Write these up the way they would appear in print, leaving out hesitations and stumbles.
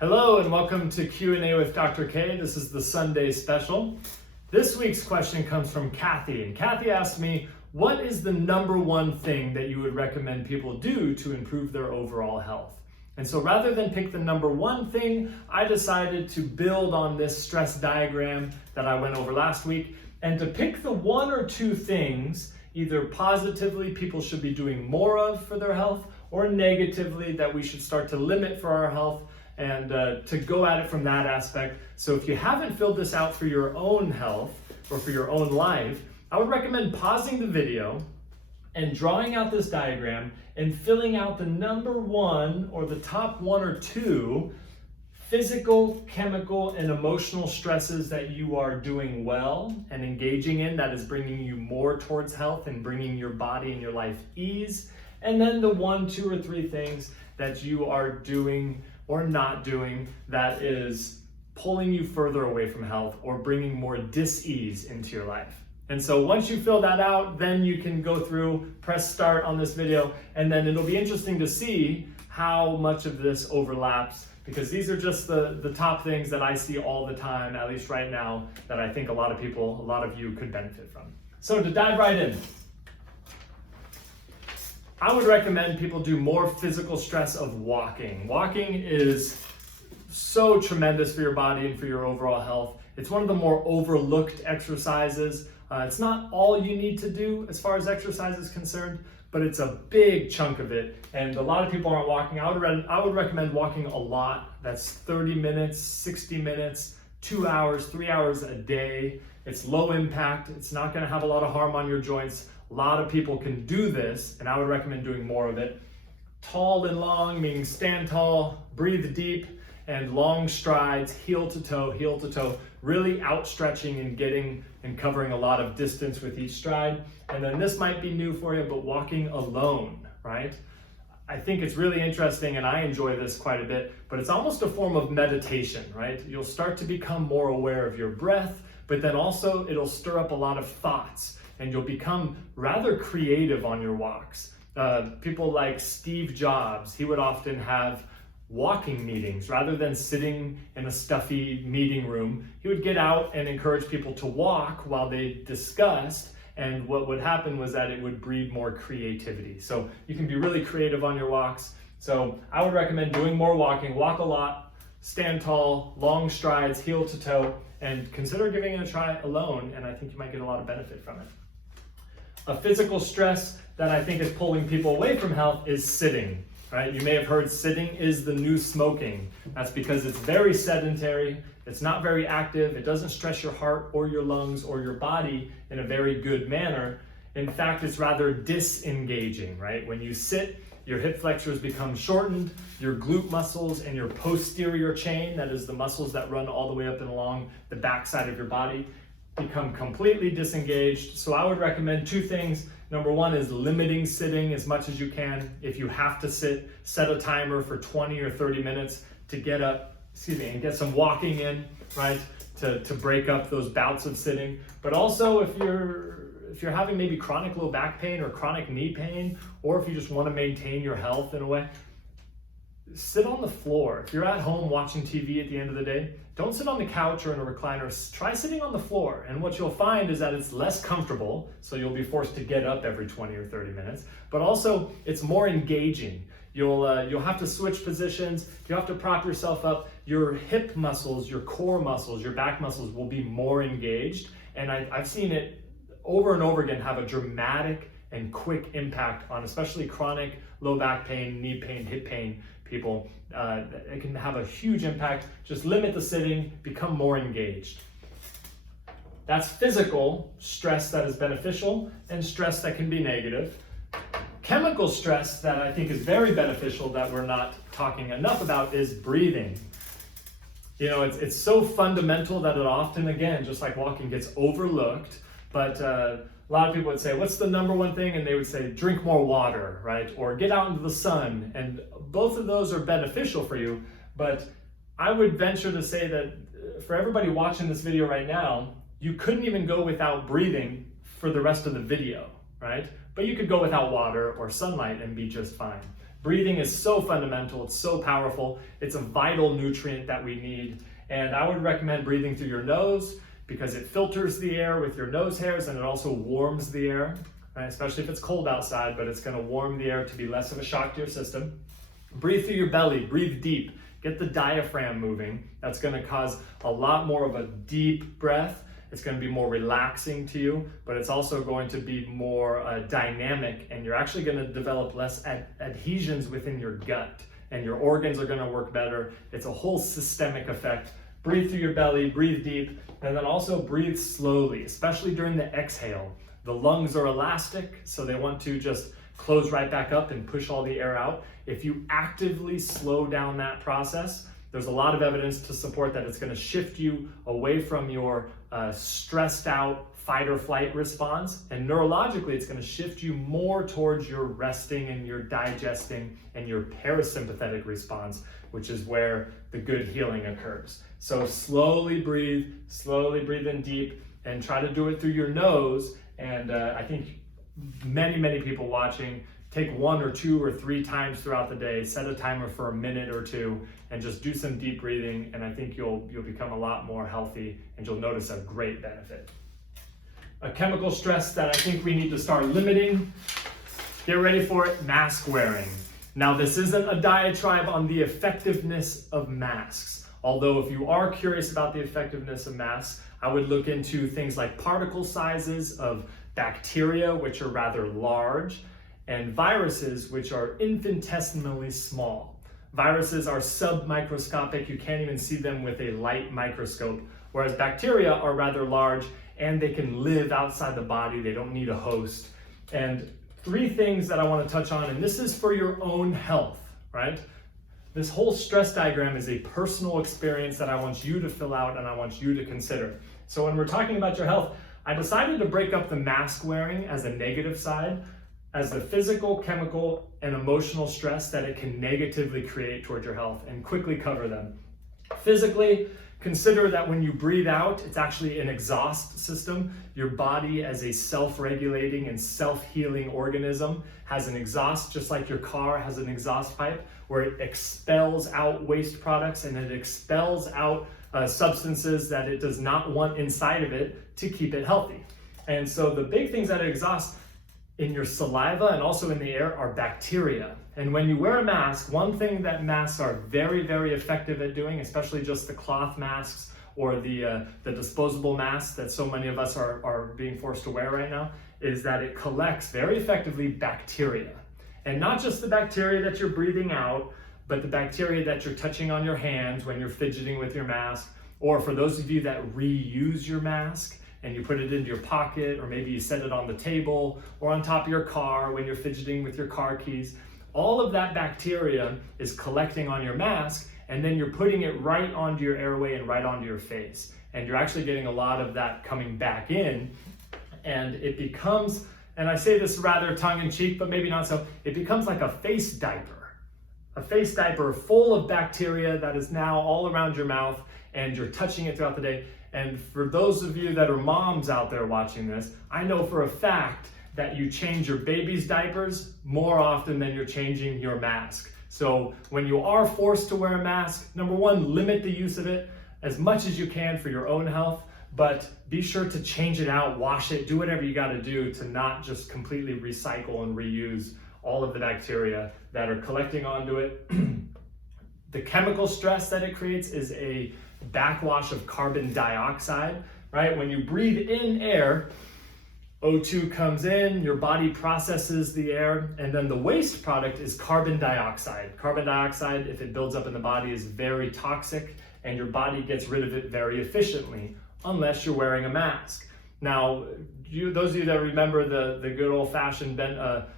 Hello and welcome to Q&A with Dr. K. This is the Sunday special. This week's question comes from Kathy, and Kathy asked me, what is the number one thing that you would recommend people do to improve their overall health? And so rather than pick the number one thing, I decided to build on this stress diagram that I went over last week and to pick the one or two things, either positively people should be doing more of for their health, or negatively that we should start to limit for our health, and to go at it from that aspect. So if you haven't filled this out for your own health or for your own life, I would recommend pausing the video and drawing out this diagram and filling out the number one or the top one or two physical, chemical, and emotional stresses that you are doing well and engaging in that is bringing you more towards health and bringing your body and your life ease. And then the one, two, or three things that you are doing or not doing that is pulling you further away from health or bringing more dis-ease into your life. And so once you fill that out, then you can go through, press start on this video, and then it'll be interesting to see how much of this overlaps, because these are just the top things that I see all the time, at least right now, that I think a lot of you could benefit from. So to dive right in, I would recommend people do more physical stress of walking. Walking is so tremendous for your body and for your overall health. It's one of the more overlooked exercises. It's not all you need to do as far as exercise is concerned, but it's a big chunk of it. And a lot of people aren't walking. I would recommend walking a lot. That's 30 minutes, 60 minutes, 2 hours, 3 hours a day. It's low impact. It's not going to have a lot of harm on your joints. A lot of people can do this, and I would recommend doing more of it. Tall and long, meaning stand tall, breathe deep, and long strides, heel to toe, really outstretching and getting and covering a lot of distance with each stride. And then this might be new for you, but walking alone, right? I think it's really interesting, and I enjoy this quite a bit, but it's almost a form of meditation, right? You'll start to become more aware of your breath, but then also it'll stir up a lot of thoughts, and you'll become rather creative on your walks. People like Steve Jobs, he would often have walking meetings. Rather than sitting in a stuffy meeting room, he would get out and encourage people to walk while they discussed, and what would happen was that it would breed more creativity. So you can be really creative on your walks. So I would recommend doing more walking, walk a lot, stand tall, long strides, heel to toe, and consider giving it a try alone, and I think you might get a lot of benefit from it. A physical stress that I think is pulling people away from health is sitting, right? You may have heard sitting is the new smoking. That's because it's very sedentary, it's not very active, it doesn't stress your heart or your lungs or your body in a very good manner. In fact, it's rather disengaging, right? When you sit, your hip flexors become shortened, your glute muscles and your posterior chain, that is the muscles that run all the way up and along the backside of your body, become completely disengaged. So I would recommend two things. Number one is limiting sitting as much as you can. If you have to sit, set a timer for 20 or 30 minutes to get up, and get some walking in, right? To break up those bouts of sitting. But also if you're having maybe chronic low back pain or chronic knee pain, or if you just want to maintain your health in a way, sit on the floor. If you're at home watching TV at the end of the day, don't sit on the couch or in a recliner. Try sitting on the floor. And what you'll find is that it's less comfortable, so you'll be forced to get up every 20 or 30 minutes, but also it's more engaging. You'll have to switch positions. You have to prop yourself up. Your hip muscles, your core muscles, your back muscles will be more engaged. And I've seen it over and over again have a dramatic and quick impact on especially chronic low back pain, knee pain, hip pain people. It can have a huge impact. Just limit the sitting, become more engaged. That's physical stress that is beneficial and stress that can be negative. Chemical stress that I think is very beneficial that we're not talking enough about is breathing. You know, it's so fundamental that it often, again, just like walking, gets overlooked. But a lot of people would say, what's the number one thing? And they would say, drink more water, right? Or get out into the sun. And both of those are beneficial for you. But I would venture to say that for everybody watching this video right now, you couldn't even go without breathing for the rest of the video, right? But you could go without water or sunlight and be just fine. Breathing is so fundamental, it's so powerful, it's a vital nutrient that we need. And I would recommend breathing through your nose because it filters the air with your nose hairs and it also warms the air, right? Especially if it's cold outside, but it's gonna warm the air to be less of a shock to your system. Breathe through your belly, breathe deep, get the diaphragm moving. That's gonna cause a lot more of a deep breath. It's going to be more relaxing to you, but it's also going to be more dynamic, and you're actually going to develop less adhesions within your gut, and your organs are going to work better. It's a whole systemic effect. Breathe through your belly, breathe deep, and then also breathe slowly, especially during the exhale. The lungs are elastic, so they want to just close right back up and push all the air out. If you actively slow down that process, there's a lot of evidence to support that it's going to shift you away from your stressed out fight or flight response, and neurologically it's going to shift you more towards your resting and your digesting and your parasympathetic response, which is where the good healing occurs. So slowly breathe in deep, and try to do it through your nose. And I think many people watching, take 1 or 2 or 3 times throughout the day, set a timer for a minute or 2, and just do some deep breathing, and I think you'll become a lot more healthy, and you'll notice a great benefit. A chemical stress that I think we need to start limiting, get ready for it, mask wearing. Now, this isn't a diatribe on the effectiveness of masks, although if you are curious about the effectiveness of masks, I would look into things like particle sizes of bacteria, which are rather large, and viruses, which are infinitesimally small. Viruses are submicroscopic, you can't even see them with a light microscope, whereas bacteria are rather large and they can live outside the body, they don't need a host. And 3 things that I want to touch on, and this is for your own health, right? This whole stress diagram is a personal experience that I want you to fill out and I want you to consider. So when we're talking about your health, I decided to break up the mask wearing as a negative side, as the physical, chemical, and emotional stress that it can negatively create toward your health, and quickly cover them. Physically, consider that when you breathe out, it's actually an exhaust system. Your body, as a self-regulating and self-healing organism, has an exhaust, just like your car has an exhaust pipe, where it expels out waste products and it expels out substances that it does not want inside of it to keep it healthy. And so the big things that it exhausts in your saliva and also in the air are bacteria. And when you wear a mask, one thing that masks are very effective at doing, especially just the cloth masks or the disposable masks that so many of us are being forced to wear right now, is that it collects very effectively bacteria. And not just the bacteria that you're breathing out, but the bacteria that you're touching on your hands when you're fidgeting with your mask, or for those of you that reuse your mask, and you put it into your pocket, or maybe you set it on the table or on top of your car when you're fidgeting with your car keys. All of that bacteria is collecting on your mask, and then you're putting it right onto your airway and right onto your face. And you're actually getting a lot of that coming back in, and it becomes, and I say this rather tongue-in-cheek, but maybe not so, it becomes like a face diaper. A face diaper full of bacteria that is now all around your mouth, and you're touching it throughout the day. And for those of you that are moms out there watching this, I know for a fact that you change your baby's diapers more often than you're changing your mask. So when you are forced to wear a mask, number 1, limit the use of it as much as you can for your own health, but be sure to change it out, wash it, do whatever you got to do to not just completely recycle and reuse all of the bacteria that are collecting onto it. The chemical stress that it creates is a backwash of carbon dioxide, right? When you breathe in air, O2 comes in, your body processes the air, and then the waste product is carbon dioxide. Carbon dioxide, if it builds up in the body, is very toxic, and your body gets rid of it very efficiently, unless you're wearing a mask. Now, those of you that remember the good old-fashioned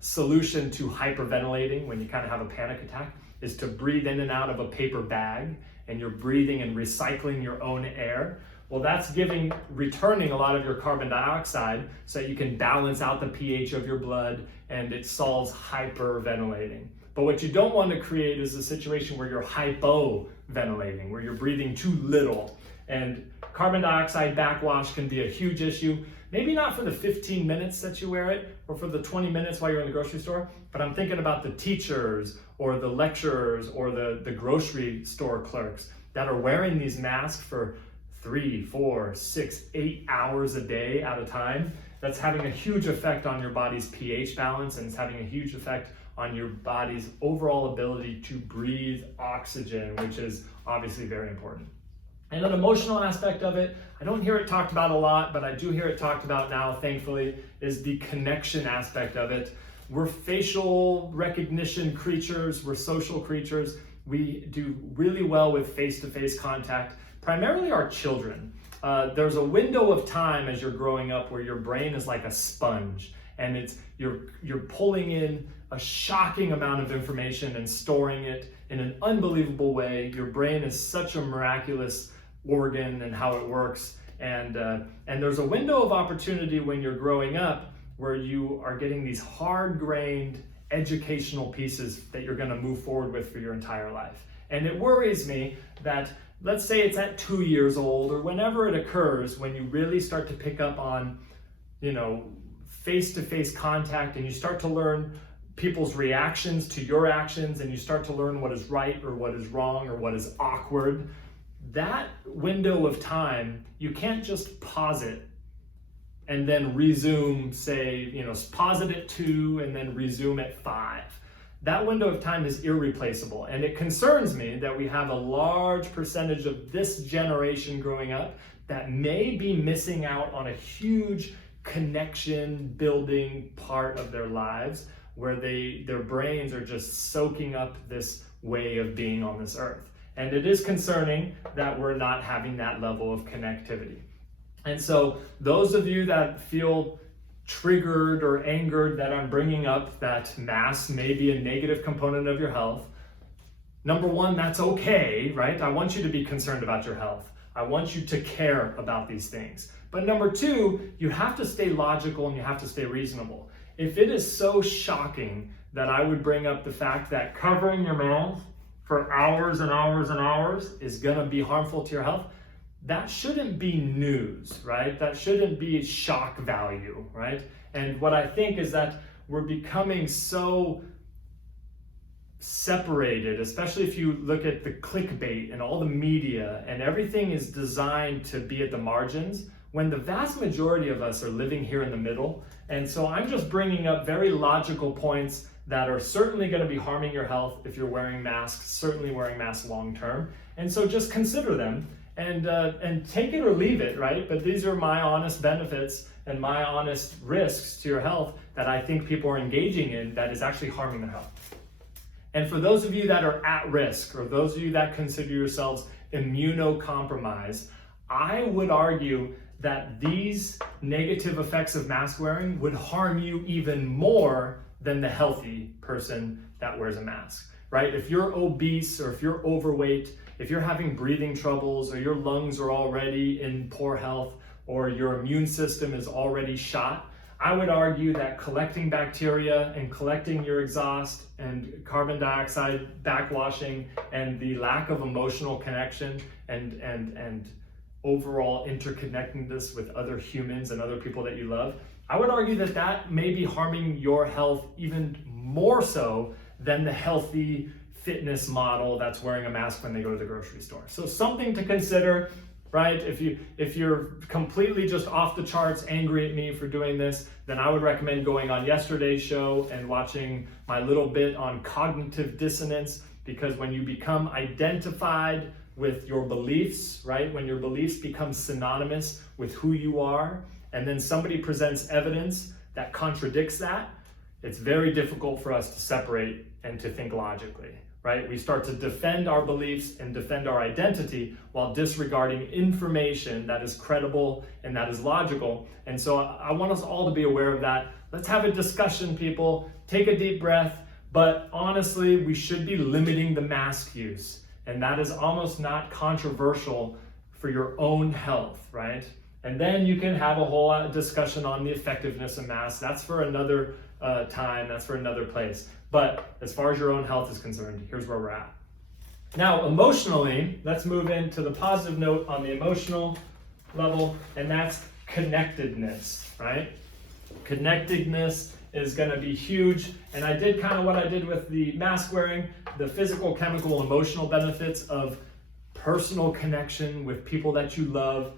solution to hyperventilating when you kind of have a panic attack is to breathe in and out of a paper bag, and you're breathing and recycling your own air. Well, that's returning a lot of your carbon dioxide so that you can balance out the pH of your blood, and it solves hyperventilating. But what you don't want to create is a situation where you're hypoventilating, where you're breathing too little. And carbon dioxide backwash can be a huge issue. Maybe not for the 15 minutes that you wear it or for the 20 minutes while you're in the grocery store, but I'm thinking about the teachers or the lecturers or the grocery store clerks that are wearing these masks for 3, 4, 6, 8 hours a day at a time. That's having a huge effect on your body's pH balance, and it's having a huge effect on your body's overall ability to breathe oxygen, which is obviously very important. And an emotional aspect of it, I don't hear it talked about a lot, but I do hear it talked about now, thankfully, is the connection aspect of it. We're facial recognition creatures, we're social creatures. We do really well with face-to-face contact, primarily our children. There's a window of time as you're growing up where your brain is like a sponge, and you're pulling in a shocking amount of information and storing it in an unbelievable way. Your brain is such a miraculous organ and how it works, and there's a window of opportunity when you're growing up where you are getting these hard-grained educational pieces that you're going to move forward with for your entire life. And it worries me that, let's say it's at 2 years old or whenever it occurs, when you really start to pick up on, face-to-face contact, and you start to learn people's reactions to your actions, and you start to learn what is right or what is wrong or what is awkward. That window of time, you can't just pause it and then resume, say, pause it at 2 and then resume at 5. That window of time is irreplaceable, and it concerns me that we have a large percentage of this generation growing up that may be missing out on a huge connection building part of their lives, where their brains are just soaking up this way of being on this earth. And it is concerning that we're not having that level of connectivity. And so those of you that feel triggered or angered that I'm bringing up that masks may be a negative component of your health, number one, that's okay, right? I want you to be concerned about your health. I want you to care about these things. But number two, you have to stay logical and you have to stay reasonable. If it is so shocking that I would bring up the fact that covering your mouth for hours and hours and hours is going to be harmful to your health, that shouldn't be news, right? That shouldn't be shock value, right? And what I think is that we're becoming so separated, especially if you look at the clickbait and all the media, and everything is designed to be at the margins, when the vast majority of us are living here in the middle. And so I'm just bringing up very logical points that are certainly going to be harming your health if you're wearing masks, certainly wearing masks long term. And so just consider them and take it or leave it, right? But these are my honest benefits and my honest risks to your health that I think people are engaging in that is actually harming their health. And for those of you that are at risk, or those of you that consider yourselves immunocompromised, I would argue that these negative effects of mask wearing would harm you even more than the healthy person that wears a mask, right? If you're obese or if you're overweight, if you're having breathing troubles or your lungs are already in poor health or your immune system is already shot, I would argue that collecting bacteria and collecting your exhaust and carbon dioxide backwashing and the lack of emotional connection and overall interconnectedness with other humans and other people that you love, I would argue that that may be harming your health even more so than the healthy fitness model that's wearing a mask when they go to the grocery store. So something to consider, right? If you're completely just off the charts angry at me for doing this, then I would recommend going on yesterday's show and watching my little bit on cognitive dissonance, because when you become identified with your beliefs, right? When your beliefs become synonymous with who you are, and then somebody presents evidence that contradicts that, it's very difficult for us to separate and to think logically, right? We start to defend our beliefs and defend our identity while disregarding information that is credible and that is logical. And so I want us all to be aware of that. Let's have a discussion, people. Take a deep breath. But honestly, we should be limiting the mask use. And that is almost not controversial for your own health, right? And then you can have a whole discussion on the effectiveness of masks. That's for another time, that's for another place. But as far as your own health is concerned, here's where we're at. Now, emotionally, let's move into the positive note on the emotional level, and that's connectedness, right? Connectedness is going to be huge, and I did kind of what I did with the mask wearing, the physical, chemical, emotional benefits of personal connection with people that you love.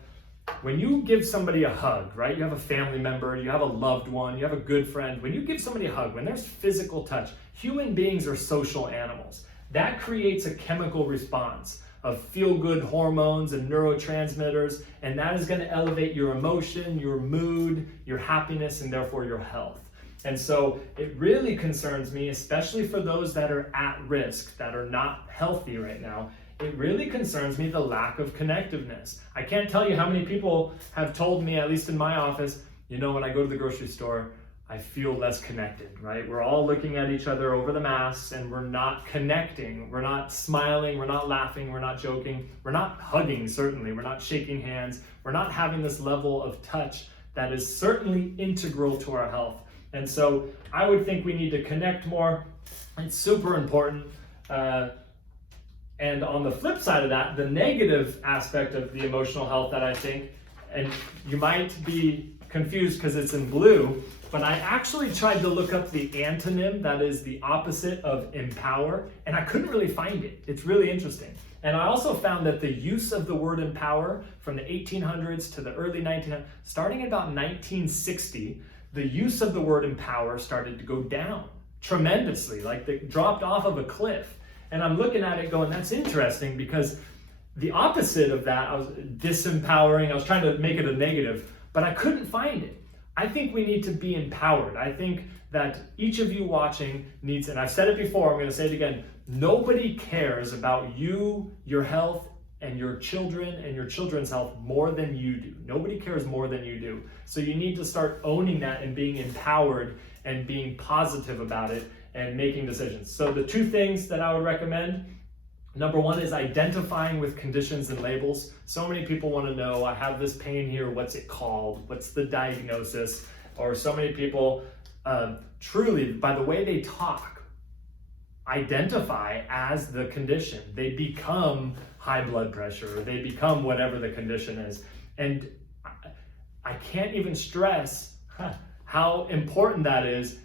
When you give somebody a hug, right? You have a family member, you have a loved one, you have a good friend. When you give somebody a hug, when there's physical touch, human beings are social animals. That creates a chemical response of feel-good hormones and neurotransmitters, and that is going to elevate your emotion, your mood, your happiness, and therefore your health. And so it really concerns me, especially for those that are at risk, that are not healthy right now. It really concerns me the lack of connectiveness. I can't tell you how many people have told me, at least in my office, you know, when I go to the grocery store, I feel less connected, right? We're all looking at each other over the masks and we're not connecting. We're not smiling, we're not laughing, we're not joking, we're not hugging, certainly. We're not shaking hands. We're not having this level of touch that is certainly integral to our health. And so I would think we need to connect more. It's super important. And on the flip side of that, the negative aspect of the emotional health that I think, and you might be confused because it's in blue, but I actually tried to look up the antonym, that is the opposite of empower, and I couldn't really find it. It's really interesting. And I also found that the use of the word empower from the 1800s to the early 1900s, starting at about 1960, the use of the word empower started to go down tremendously, like they dropped off of a cliff. And I'm looking at it going, that's interesting, because the opposite of that, I was disempowering, I was trying to make it a negative, but I couldn't find it. I think we need to be empowered. I think that each of you watching needs, and I've said it before, I'm going to say it again, nobody cares about you, your health, and your children and your children's health more than you do. Nobody cares more than you do. So you need to start owning that and being empowered and being positive about it and making decisions. So the two things that I would recommend, number one is identifying with conditions and labels. So many people want to know, I have this pain here, what's it called? What's the diagnosis? Or so many people truly, by the way they talk, identify as the condition. They become high blood pressure, or they become whatever the condition is. And I can't even stress how important that is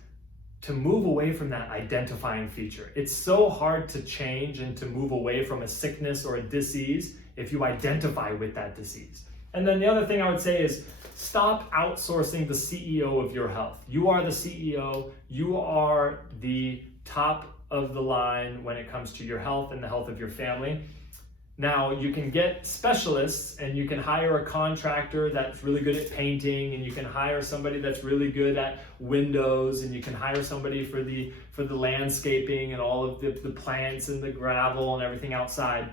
to move away from that identifying feature. It's so hard to change and to move away from a sickness or a disease if you identify with that disease. And then the other thing I would say is stop outsourcing the CEO of your health. You are the CEO, you are the top of the line when it comes to your health and the health of your family. Now, you can get specialists and you can hire a contractor that's really good at painting, and you can hire somebody that's really good at windows, and you can hire somebody for the landscaping and all of the plants and the gravel and everything outside.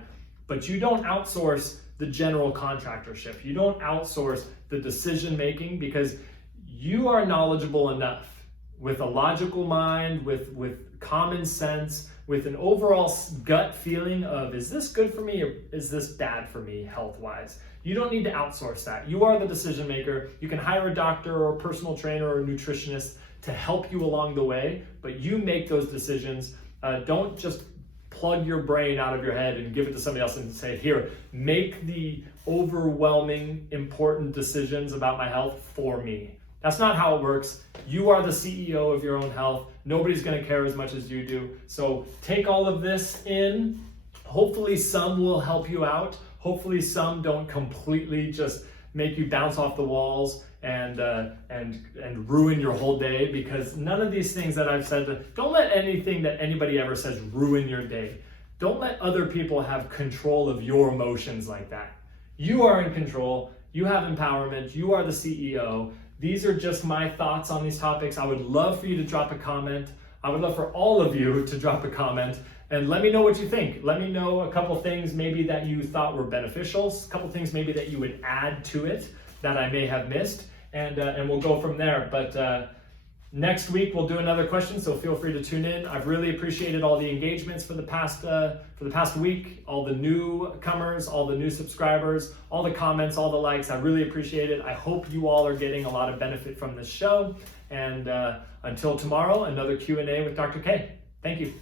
But you don't outsource the general contractorship. You don't outsource the decision making, because you are knowledgeable enough with a logical mind, with common sense, with an overall gut feeling of, is this good for me or is this bad for me health-wise? You don't need to outsource that. You are the decision maker. You can hire a doctor or a personal trainer or a nutritionist to help you along the way, but you make those decisions. Don't just plug your brain out of your head and give it to somebody else and say, here, make the overwhelming, important decisions about my health for me. That's not how it works. You are the CEO of your own health. Nobody's going to care as much as you do. So take all of this in. Hopefully some will help you out. Hopefully some don't completely just make you bounce off the walls and ruin your whole day, because none of these things that I've said, don't let anything that anybody ever says ruin your day. Don't let other people have control of your emotions like that. You are in control. You have empowerment. You are the CEO. These are just my thoughts on these topics. I would love for you to drop a comment. I would love for all of you to drop a comment and let me know what you think. Let me know a couple things maybe that you thought were beneficial, a couple things maybe that you would add to it that I may have missed, and we'll go from there. But next week we'll do another question, so feel free to tune in. I've really appreciated all the engagements for the past week, all the newcomers, all the new subscribers, all the comments, all the likes. I really appreciate it. I hope you all are getting a lot of benefit from this show. And until tomorrow, another Q&A with Dr. K. Thank you.